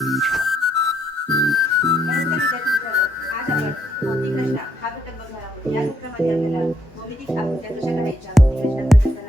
हा घटक बघणार आहोत या घटकामध्ये आपल्याला भौमितिक आकृत्या कशा काढायच्या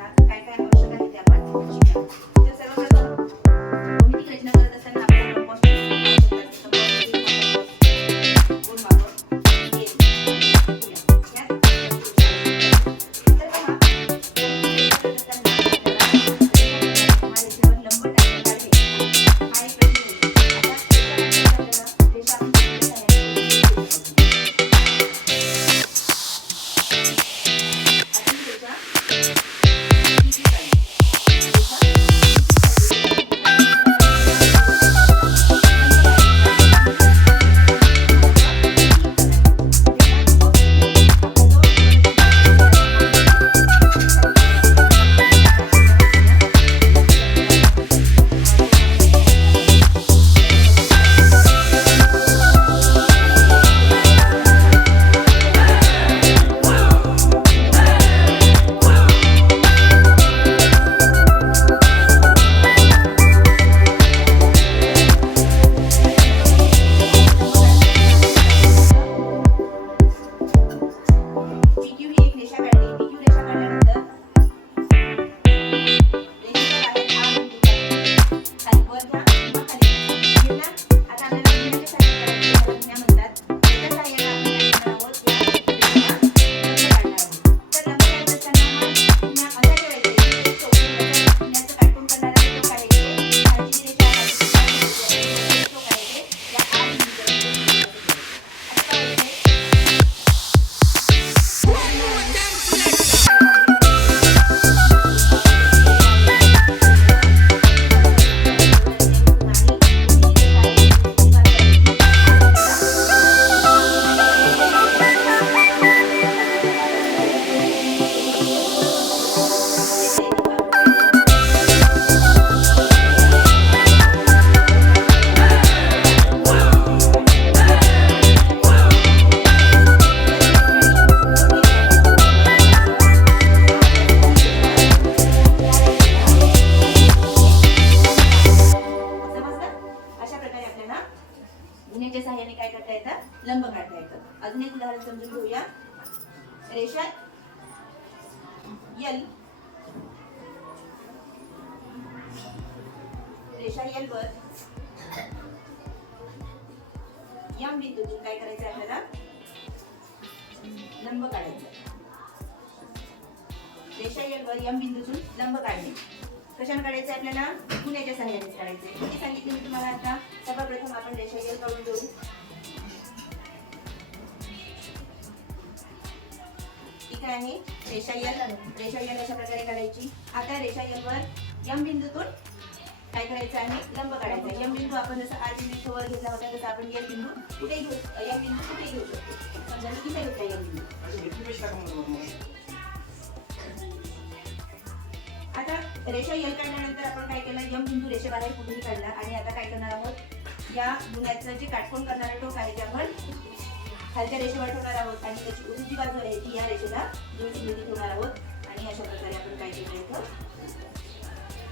गुन्ह्याच्या सहाय्याने काय करता येतं? लंब काढता येतं. अजून एक उदाहरण समजून घेऊया. रेषा यल रेषा यल वर यम बिंदूतून काय करायचं आपल्याला? लंब काढायचं रेषा यल वर यम बिंदूतून लंब काढणे. कशाने काढायचं आपल्याला गुन्ह्याच्या सहाय्याने काढायचं आहे किती सांगितलं मी तुम्हाला आता सर्वप्रथम आपण रेषा यल काढून देऊ ठीक आहे रेषा यल रेषा यल अशा प्रकारे काढायची. आता रेषा यल वर यम बिंदूतून काय करायचं आहे? लंब काढायचा यम बिंदू आपण जसं आर बिंदू वर घेतला होता तसं आपण यल बिंदू कुठे घेऊ? यम बिंदू कुठे घेऊ? शकतो समजा किती घेऊ घेतला यम बिंदू. रेषा यल काढल्यानंतर आपण काय केलं? यम बिंदू रेषेबाहेर कुठेही काढला. आणि आता काय करणार आहोत? या गुन्ह्याचं जे काटकोण करणारा टोक आहे ते आपण खालच्या रेषेवर ठेवणार आहोत. आणि त्याची उंची बाजू आहे ती या रेषेला दोन जुळती ठेवणार आहोत. आणि अशा प्रकारे आपण काय केलं इथं?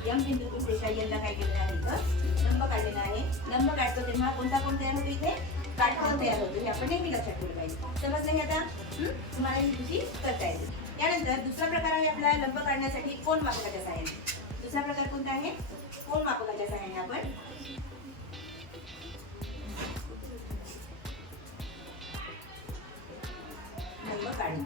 यम बिंदूतून रेषा यलला काय केलेलं आहे इथं? लंब काढलेला आहे. लंब काढतो तेव्हा कोणता कोण तयार होतो इथे? काटकोण तयार होतो. हे आपण नेहमी लक्षात ठेवलं पाहिजे. समजलं हे आता? तुम्हाला ही कृती करता येते त्यानंतर दुसरा प्रकार आहे आपला लंब काढण्यासाठी कोण मापकाच्या सहाय्याने. दुसरा प्रकार कोणता आहे? कोण मापकाच्या सहाय्याने आपण लंब काढणे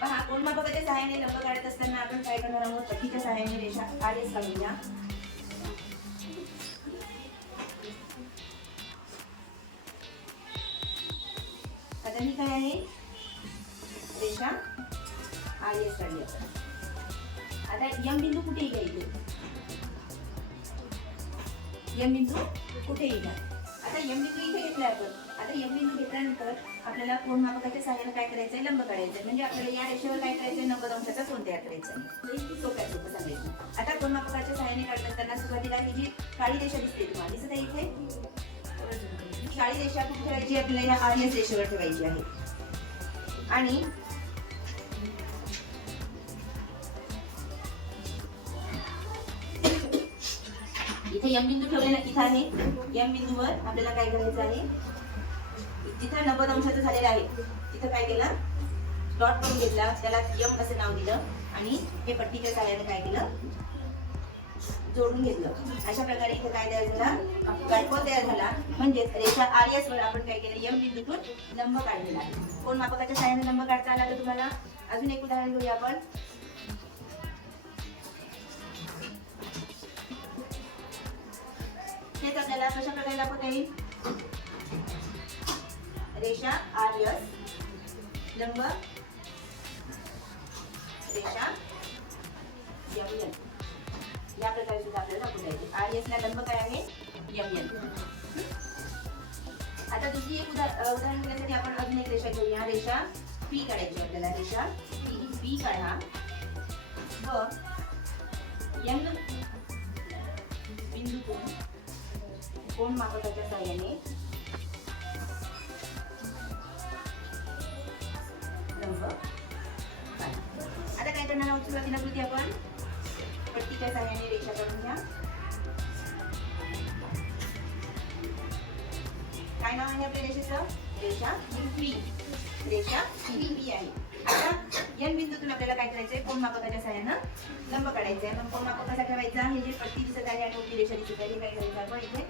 पहा कोण मापकाच्या सहाय्याने लंब काढत असताना आपण काय करणार आहोत? पट्टीच्या सहाय्याने रेषा आलेच काढूया आता ही काय आहे? रेषा आर एस काढली आपण आता यम बिंदू कुठेही घ्यायचे? यम बिंदू कुठेही घ्या आता यम बिंदू इथे घेतला आपण. आता यम बिंदू घेतल्यानंतर आपल्याला कोण मापकाच्या सहाय्याने काय करायचंय? लंब काढायचं म्हणजे आपल्याला या रेषेवर काय करायचंय? नव्वद अंशाचा कोण तयार करायचा सोप्या सोपं सांगायचं. आता कोण मापकाच्या सहाय्याने काढत त्यांना सुरुवातीला ही जी काळी रेषा दिसते तुम्हाला दिसत आहे इथे? जाळी रेषा कुठे ठेवायची आपल्याला आर्यस रेषेवर ठेवायची आहे. आणि इथे यम बिंदू ठेवलेला इथं आहे यम बिंदूवर आपल्याला काय करायचं आहे? तिथं नव्वद अंशाचं झालेलं आहे. तिथं काय केलं? डॉट करून घेतला. त्याला यम असं नाव दिलं. आणि हे पट्टीच्या सहाय्याने काय केलं? जोडून घेतलं. अशा प्रकारे इथे काय तयार झाला? काटकोन तयार झाला. म्हणजेच रेषा आर एस वर आपण काय केलं? यम बिंदूतून लंब काढलेला कोण मापकाच्या साह्याने लंब काढता आला तर तुम्हाला अजून एक उदाहरण घेऊया आपण. हेच आपल्याला कशा प्रकारे दाखवता येईल रेषा आर एस लंब रेषा यम एन या प्रकारे सुद्धा आपल्याला दाखवता येते आर एस ला लंब काय आहे? यम एन आता दुसरी एक उदा उदाहरण घेण्यासाठी आपण अजून एक रेषा घेऊया. रेषा पी काढायची आपल्याला. रेषा पी पी काढा. व एन बिंदू कोण कोण मापकाच्या सहाय्याने लंब आता काय करणार आहोत? सुरुवातीला कृती आपण पट्टीच्या सहाय्याने रेषा काढून घ्या. काय नाव आहे आपल्या रेषेचं रेषा बी रेषा बी आहे. आता एन बिंदूतून आपल्याला काय करायचंय? कोण मापकाच्या सहाय्यानं लंब काढायचं आहे मग कोण मापक कसा ठेवायचा हे जे पट्टी दिसत आहे आणि उभी रेषा दिसत आहे काय करायचं? आपण इथे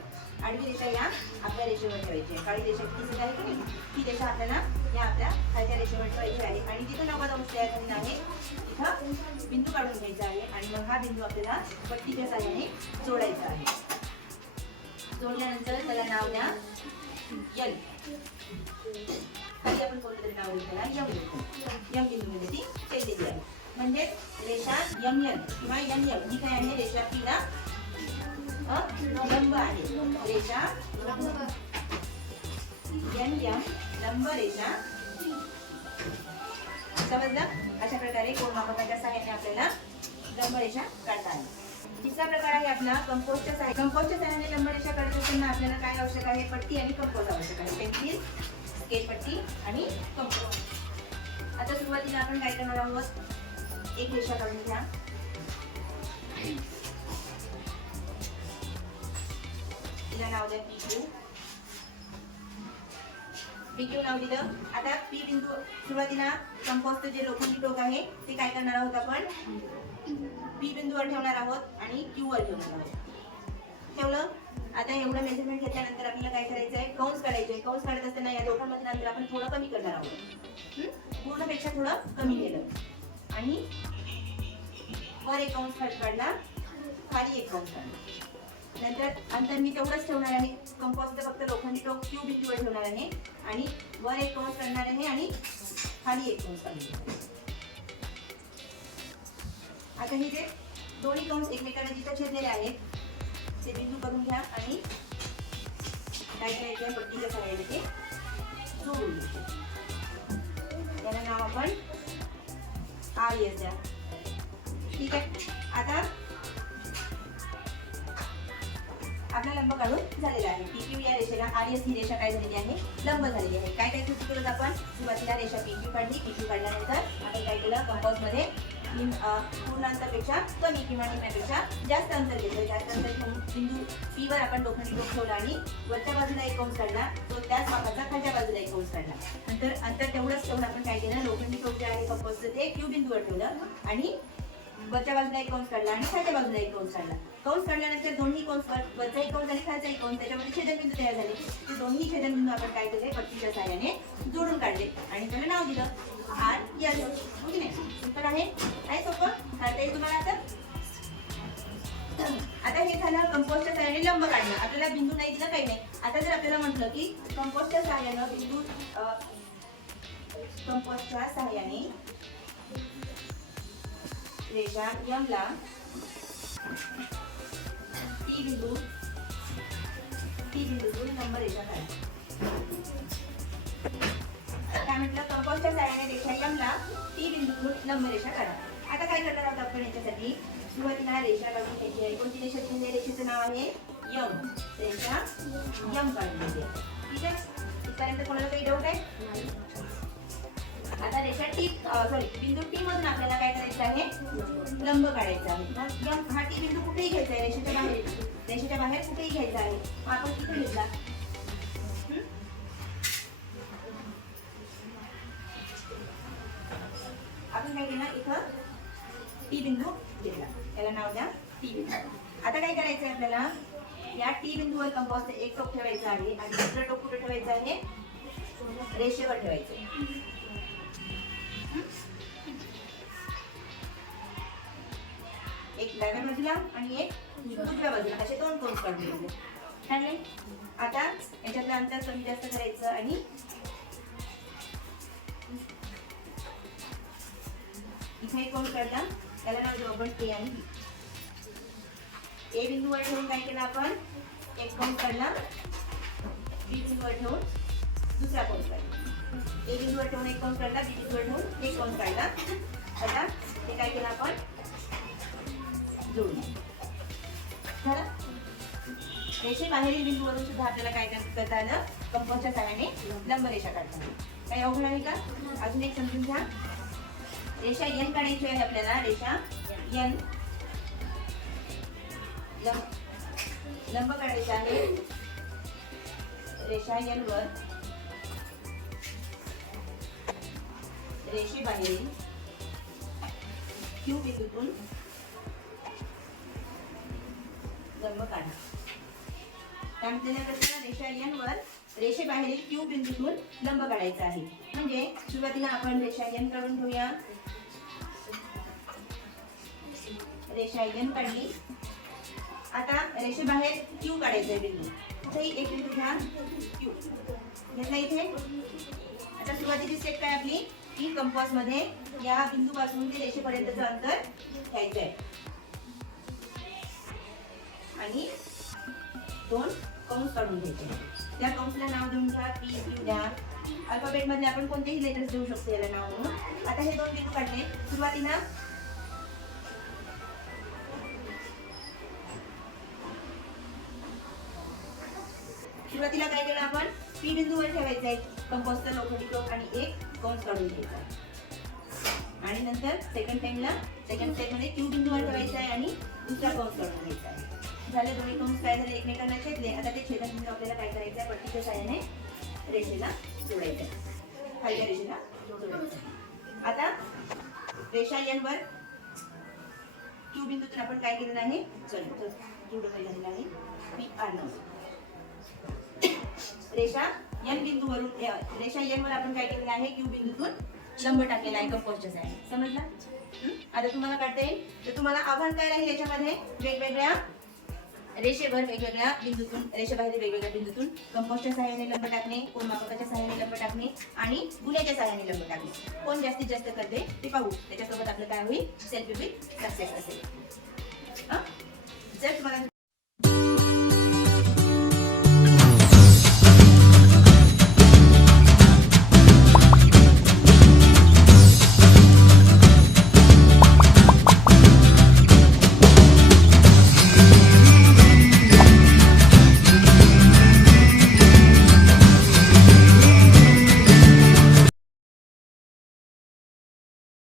आडवी रेषा या आपल्या रेषेवर ठेवायची आहे. काळी रेषा दिसत आहे की नाही? ती रेषा आपल्याला या आपल्या खालच्या रेषेवर ठेवायची आहे. आणि जिथं नव्वद अंश तयार झालेला आहे तिथं बिंदू काढून घ्यायचा आहे. आणि मग हा बिंदू आपल्याला पट्टीच्या सहाय्याने जोडायचा आहे. जोडल्यानंतर त्याला नाव द्या यल खाली आपण कोणतं तरी नाव त्याला यम देतो यम बिंदूमध्ये ती केलेली आहे. म्हणजे रेषा यम यम किंवा यम यल ही काय आहे? रेषा पीला लंब आहे. रेषा यम यम लंब रेषा समजलं? अशा प्रकारे कोण मापकाच्या सहाय्याने आपल्याला लंब रेषा काढता आली तिसरा प्रकार आहे आपला कंपोस्टच्या आहे कंपोस्टच्या सहाय्याने लंब रेषा काढत असताना आपल्याला काय आवश्यक आहे? पट्टी आणि कंपोस्ट आवश्यक आहे. पेन्सिल स्केच पट्टी आणि कंपोस्ट आता सुरुवातीला आपण काय करणार आहोत? एक रेषा काढून घ्या. तिला नाव द्या पी बी घेऊन क्यू नाव दिलं आता पी बिंदू सुरुवातीला कंपोस्ट जे लोखंडी टोक आहे ते काय करणार आहोत आपण? पी बिंदूवर ठेवणार आहोत आणि क्यू वर ठेवणार आहोत. ठेवलं? आता एवढं मेजरमेंट घेतल्यानंतर आपल्याला काय करायचं आहे? कंस काढायचे कंस काढत असताना या दोघांमधलं नंतर आपण थोडं कमी करणार आहोत. पूर्णपेक्षा थोडं कमी केलं. आणि वर एक कंस काढला खाली एक कंस काढला नंतर अंतर मी तेवढंच ठेवणार आहे. कंपोस्टचं फक्त लोखंडी टोक क्यू भिंतीवर ठेवणार आहे. आणि वर एक कंस करणार आहे आणि खाली एक कंस करणार आहे. आता हे जे दोन्ही कंस एकमेकांना जिथं छेदलेले आहेत ते बिंदू करून घ्या आणि काय करायचं आहे पट्टीच्या सहाय्याने ते जोडून घ्यायचे त्याला नाव आपण आर एस द्या. ठीक आहे? आता आपला लंब काढून झालेला आहे. पी क्यू या रेषेला आर एस ही रेषा काय झालेली आहे? लंब झालेली आहे. काय काय कृती करत आपण? सुरुवातीला रेषा पी क्यू काढली. पी क्यू काढल्यानंतर आपण काय केलं? कंपाऊसमध्ये पूर्ण अंतरपेक्षा कमी किंवा निम्यापेक्षा जास्त अंतर घेतलं. जास्त अंतर घेऊन बिंदू पी वर आपण लोखंडी डोक ठेवला आणि वरच्या बाजूला एक कंस काढला. तो त्याच भागाचा खालच्या बाजूला एक कंस काढला. नंतर अंतर तेवढंच ठेवून आपण काय केलं? लोखंडी टोक जे आहे कंपाऊसचं ते क्यू बिंदूवर ठेवलं आणि वरच्या बाजूला एक कंस काढला आणि खालच्या बाजूला एक कंस काढला. कंस काढल्यानंतर दोन्ही कंस वरचाही कंस आणि खालचाही कंस त्याच्यामध्ये छेदनबिंदू तयार झाले. ते दोन्ही छेदनबिंदू आपण काय केले? पट्टीच्या सहाय्याने जोडून काढले. आणि त्याला नाव दिलं आर या हो नाही? सिंपल आहे. काय सोपं? काढता येईल तुम्हाला आता? आता हे झालं कंपोस्टच्या सहाय्याने लंब काढणं. आपल्याला बिंदू नाही दिला काही नाही. आता जर आपल्याला म्हटलं की कंपोस्टच्या साह्यानं बिंदू कंपोस्टच्या सहाय्याने रेषा यमला टी बिंदू टी बिंदूतून नंबर रेषा काढा काय म्हटलं? कंपाऊंडच्या सहाय्याने रेखा यमला टी बिंदूतून लंब रेषा काढा. आता काय करणार आहोत आपण याच्यासाठी? सुरुवातीला रेषा काढून घ्यायची आहे. कोणती रेषा दिलेली रेषेचं नाव आहे यम. रेषा यम काढून घ्यायची ठीक आहे? इथपर्यंत कोणाला काही डाऊट आहे? आता रेषा टी सॉरी बिंदू टी मधून आपल्याला काय करायचं आहे? लंब काढायचा आहे. मग हा टी बिंदू कुठेही घ्यायचा आहे? रेषेच्या बाहेर. रेषेच्या बाहेर कुठेही घ्यायचा आहे. मग आपण कुठे घेतला? आपण काय केलं? इथं टी बिंदू घेतला. त्याला नाव द्या टी बिंदू. आता काय करायचं आहे आपल्याला? या टी बिंदूवर कंपासचं एक टोक ठेवायचं आहे आणि दुसरं टोक कुठे ठेवायचं आहे? रेषेवर ठेवायचं एक डाव्या बाजूला आणि एक उजव्या बाजूला असे दोन कोण काढले ठरले आता याच्यातलं अंतर कमी जास्त करायचं आणि इथे एक कोण करता? त्याला नाव देऊ आपण ए आणि बी ए बिंदूवर ठेवून काय केलं आपण? एक कोण काढला बी बिंदूवर ठेवून दुसरा कोण काढला ए बिंदूवर ठेवून एक कोण काढला बी बिंदूवर ठेवून एक कोण काढला आता हे काय केलं आपण? जोडून. झालं? रेषे बाहेरील बिंदूवरून सुद्धा आपल्याला काय करता आलं? कंपासच्या सहाय्याने लंबरेषा काढता. काही अवघड आहे का? अजून एक समजून घ्या. रेषा एन काढायची आहे आपल्याला. रेषा एन लंब. लंब काढायचा आहे. रेषा एन वर. रेषे बाहेरील क्यू बिंदूतून लंब काढा. त्या आपल्याला रेषा एन रेषेबाहेरील क्यू बिंदूतून लंब काढायचा आहे. म्हणजे सुरुवातीला आपण रेषा एन काढून ठेवूया रेषा एन काढली. आता रेषेबाहेर क्यू काढायचा आहे बिंदू. कुठेही एक बिंदू घ्या. क्यू घेतला इथे. आता सुरुवातीची स्टेप काय आपली? E की कंपासमध्ये या बिंदूपासून ते रेषेपर्यंतचं अंतर घ्यायचं आहे आणि दोन कंस काढून घ्यायचे. त्या कंसला नाव देऊन घ्या पी क्यू द्या अल्फाबेटमध्ये आपण कोणतेही लेटर्स देऊ शकतो याला नाव म्हणून. आता हे दोन बिंदू काढले. सुरुवातीला सुरुवातीला काय केलं आपण? पी बिंदूवर ठेवायचं आहे. कंपोस्टर लोखंडी टोक आणि एक कंस काढून घ्यायचा. आणि नंतर सेकंड टाइमला सेकंड स्टेपमध्ये क्यू बिंदूवर ठेवायचा आहे आणि दुसरा कंस काढून घ्यायचा आहे. झाले दोन्ही दोन काय झाले एकमेकांना छेदले आता ते छेदन म्हणजे आपल्याला काय करायचं आहे पट्टीच्या साह्याने रेषेला जोडायचं खालच्या रेषेला जोडायचं आता रेषा यांवर वर क्यू बिंदूतून आपण काय केलेलं आहे? सॉरी जोडलं आहे. पी आर रेषा एन बिंदूवरून वरून रेषा एन वर आपण काय केलेलं आहे? क्यू बिंदूतून लंब टाकलेला आहे. कंपोस्टच्या साईड समजला? आता तुम्हाला काढता येईल. तर तुम्हाला आव्हान काय राहील याच्यामध्ये? वेगवेगळ्या रेषेवर वेगवेगळ्या बिंदूतून रेषेबाहेर वेगवेगळ्या बिंदूतून कंपोस्टच्या सहाय्याने लंब टाकणे कोण मापकाच्या सहाय्याने लंब टाकणे आणि गुन्ह्याच्या सहाय्याने लंब टाकणे. कोण जास्तीत जास्त करते ते पाहू. त्याच्यासोबत आपलं काय होईल? सेल्फी विथ सक्सेस असेल. जर तुम्हाला